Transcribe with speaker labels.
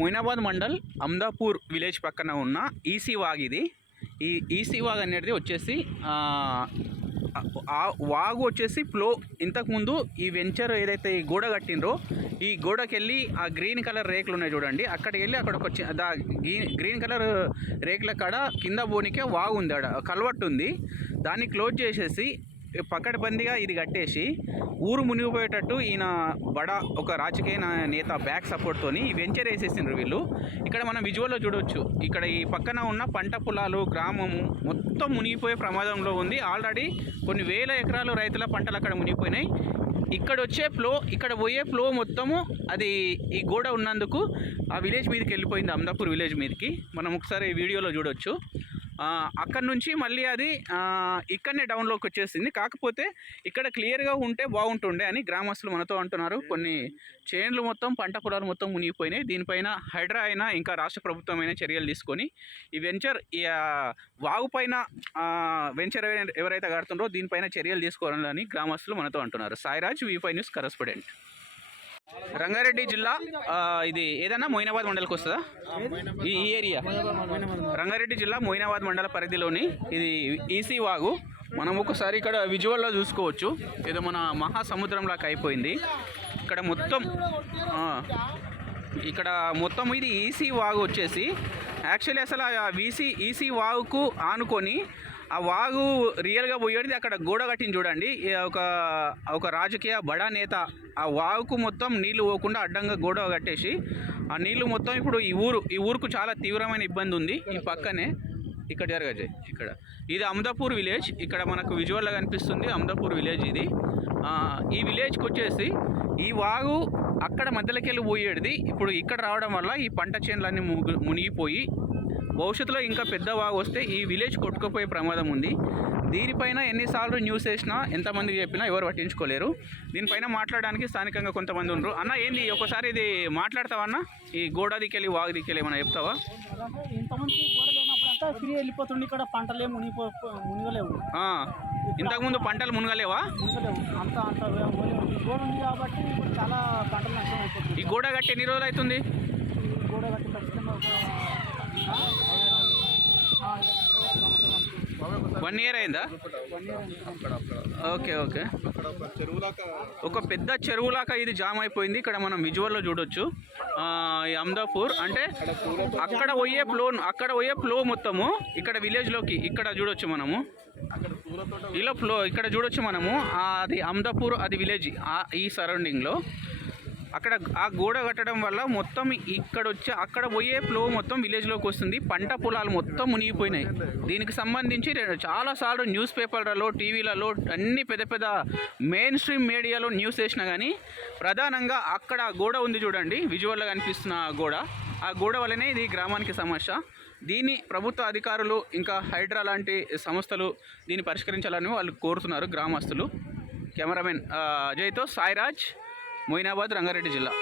Speaker 1: Moinabad mandal Amdapur village పక్కన ఉన్న EC వాగ్ ఇది. ఈ ఈసీ వాగ్ అనేది వచ్చేసి ఆ, వాగు వచ్చేసి ఫ్లో ఇంతకుముందు ఈ వెంచర్ ఏదైతే ఈ గోడ కట్టిండ్రో ఈ గోడకి వెళ్ళి ఆ గ్రీన్ కలర్ రేకులు ఉన్నాయి చూడండి. అక్కడికి వెళ్ళి అక్కడ ఒక దా గ్రీన్ గ్రీన్ కలర్ రేకుల కాడ కింద పోనీకే వాగు ఉంది ఆడ కలవట్టు ఉంది. దాన్ని క్లోజ్ చేసేసి పకడ్బందీగా ఇది కట్టేసి ఊరు మునిగిపోయేటట్టు ఈయన బడ ఒక రాజకీయ నేత బ్యాక్ సపోర్ట్తోని వెంచర్ వేసేసిండ్రు వీళ్ళు. ఇక్కడ మనం విజువల్లో చూడొచ్చు. ఇక్కడ ఈ పక్కన ఉన్న పంట పొలాలు గ్రామము మొత్తం మునిగిపోయే ప్రమాదంలో ఉంది. ఆల్రెడీ కొన్ని వేల ఎకరాలు రైతుల పంటలు అక్కడ మునిగిపోయినాయి. ఇక్కడ వచ్చే ఫ్లో ఇక్కడ పోయే ఫ్లో మొత్తము అది ఈ గోడ ఉన్నందుకు ఆ విలేజ్ మీదకి వెళ్ళిపోయింది అమదాపూర్ విలేజ్ మీదకి. మనం ఒకసారి వీడియోలో చూడొచ్చు. అక్కడ నుంచి మళ్ళీ అది ఇక్కడనే డౌన్లోకి వచ్చేసింది. కాకపోతే ఇక్కడ క్లియర్గా ఉంటే బాగుంటుండే అని గ్రామస్తులు మనతో అంటున్నారు. కొన్ని చేన్లు మొత్తం పంట పొలాలు మొత్తం మునిగిపోయినాయి. దీనిపైన హైడ్రా అయినా ఇంకా రాష్ట్ర ప్రభుత్వం అయినా చర్యలు తీసుకొని ఈ వెంచర్ ఈ, వాగు పైన వెంచర్ ఎవరైతే కడుతున్నారో దీనిపైన చర్యలు తీసుకోవాలని గ్రామస్తులు మనతో అంటున్నారు. సాయిరాజ్ వీఫై న్యూస్ కరస్పాండెంట్ రంగారెడ్డి జిల్లా ఇది ఏదన్నా మోయినాబాద్ మండలికి వస్తుందా? ఈ ఏరియా? రంగారెడ్డి జిల్లా మోయినాబాద్ మండల పరిధిలోని ఇది ఈసీ వాగు. మనం ఒకసారి ఇక్కడ విజువల్లో చూసుకోవచ్చు. ఏదో మన మహాసముద్రంలాగా అయిపోయింది ఇక్కడ మొత్తం ఇక్కడ మొత్తం ఇది ఈసీ వాగు వచ్చేసి. యాక్చువల్లీ అసలు వీసీ ఈసీ వాగుకు ఆనుకొని ఆ వాగు రియల్గా పోయేది అక్కడ గోడ కట్టింది చూడండి. ఒక ఒక రాజకీయ బడా నేత ఆ వాగుకు మొత్తం నీళ్ళు పోకుండా అడ్డంగా గోడ కట్టేసి ఆ నీళ్ళు మొత్తం ఇప్పుడు ఈ ఊరు ఈ ఊరుకు చాలా తీవ్రమైన ఇబ్బంది ఉంది ఈ పక్కనే. ఇక్కడ జరగజే ఇక్కడ. ఇది అమదాపూర్ విలేజ్ ఇక్కడ మనకు విజువల్గా కనిపిస్తుంది అమదాపూర్ విలేజ్ ఇది. ఈ విలేజ్కి వచ్చేసి ఈ వాగు అక్కడ మధ్యలోకి వెళ్ళి పోయేది ఇప్పుడు ఇక్కడ రావడం వల్ల ఈ పంట చేనులన్నీ మునిగిపోయి భవిష్యత్తులో ఇంకా పెద్ద వాగు వస్తే ఈ విలేజ్ కొట్టుకుపోయే ప్రమాదం ఉంది దీనిపైన ఎన్నిసార్లు న్యూస్ వేసినా ఎంతమంది చెప్పినా ఎవరు పట్టించుకోలేరు దీనిపైన మాట్లాడడానికి స్థానికంగా కొంతమంది ఉండరు అన్న ఏంది ఒకసారి ఇది మాట్లాడతావా అన్న ఈ గోడ దిక్కెళ్ళి వాగు దిక్కెళ్ళి ఏమైనా చెప్తావా
Speaker 2: ఫ్రీ వెళ్ళిపోతుండే ఇక్కడ పంటలే మునిగిపో మునిగలేవు
Speaker 1: ఇంతకుముందు పంటలు మునగలేవా
Speaker 2: అంత అంత గోడ ఉంది కాబట్టి ఇప్పుడు చాలా పంటలు నష్టం
Speaker 1: ఈ గోడ కట్టి ఎన్ని రోజులు అవుతుంది
Speaker 2: ఈ గోడ కట్టి ఖచ్చితంగా ఒక ఆ, ఆ, ఇరవై సంవత్సరం అనుకుంటా.
Speaker 1: వన్ ఇయర్ అయిందా? ఓకే ఓకే ఒక పెద్ద చెరువులాగా ఇది జామ్ అయిపోయింది. ఇక్కడ మనం విజువల్లో చూడొచ్చు. ఈ అమ్దాపూర్. అంటే అక్కడ పోయే ఫ్లో అక్కడ పోయే ఫ్లో మొత్తము ఇక్కడ విలేజ్లోకి ఇక్కడ చూడొచ్చు మనము. ఇలా ఫ్లో ఇక్కడ చూడొచ్చు మనము. అది అమ్దాపూర్ అది విలేజ్ ఆ- ఈ సరౌండింగ్లో అక్కడ ఆ గోడ కట్టడం వల్ల మొత్తం ఇక్కడ వచ్చే అక్కడ పోయే ఫ్లో మొత్తం విలేజ్లోకి వస్తుంది. పంట పొలాలు మొత్తం మునిగిపోయినాయి. దీనికి సంబంధించి చాలాసార్లు న్యూస్ పేపర్లలో టీవీలలో అన్ని పెద్ద పెద్ద మెయిన్ స్ట్రీమ్ మీడియాలో న్యూస్ వేసినా కానీ ప్రధానంగా అక్కడ గోడ ఉంది చూడండి. విజువల్లో కనిపిస్తున్న గోడ. ఆ గోడ వల్లనే ఇది గ్రామానికి సమస్య. దీన్ని ప్రభుత్వ అధికారులు ఇంకా హైడ్రా లాంటి సంస్థలు దీన్ని పరిష్కరించాలని వాళ్ళు కోరుతున్నారు గ్రామస్తులు. కెమెరామెన్ అజయ్తో సాయిరాజ్. మొయినాబాద్ రంగారెడ్డి జిల్లా.